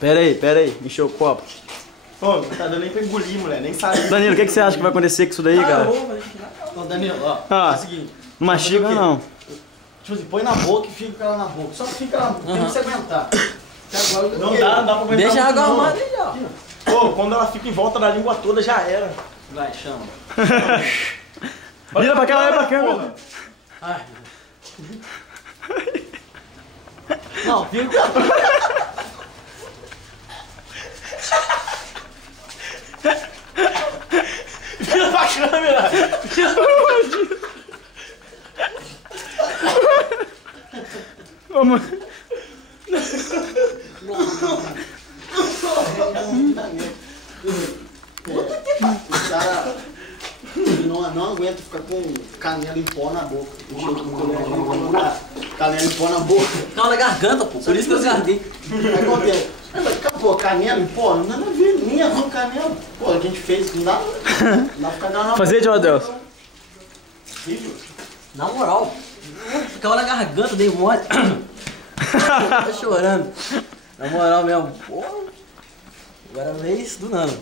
Pera aí, encheu o copo. Pô, não tá dando nem pra engolir, mulher, nem sabe. Danilo, o que você acha que vai acontecer com isso daí, cara? Ô, Danilo, ó, é o seguinte. Não mastiga não. Tipo assim, põe na boca e fica com ela na boca. Só fica na boca, tem que se aguentar. Não dá pra aguentar. Deixa a água arrumada aí, ó. Pô, quando ela fica em volta da língua toda, já era. Vai, chama. Vira pra cá, olha pra câmera. Ai. Não, fica. Vira pra câmera. Vamos. O cara não aguenta ficar com canela em pó na boca. Canela em pó na boca. Não, na garganta, pô. Por isso que eu desgarguei. Aí acontece. Pô, canela em pó, não dá nada a ver, nem a ver canela. Pô, a gente fez, não dá pra ficar na boca. Fazer de Deus. Na moral. Ficava na garganta, dei mole. Tá chorando. Na moral mesmo. Pô. Agora veio isso do nada.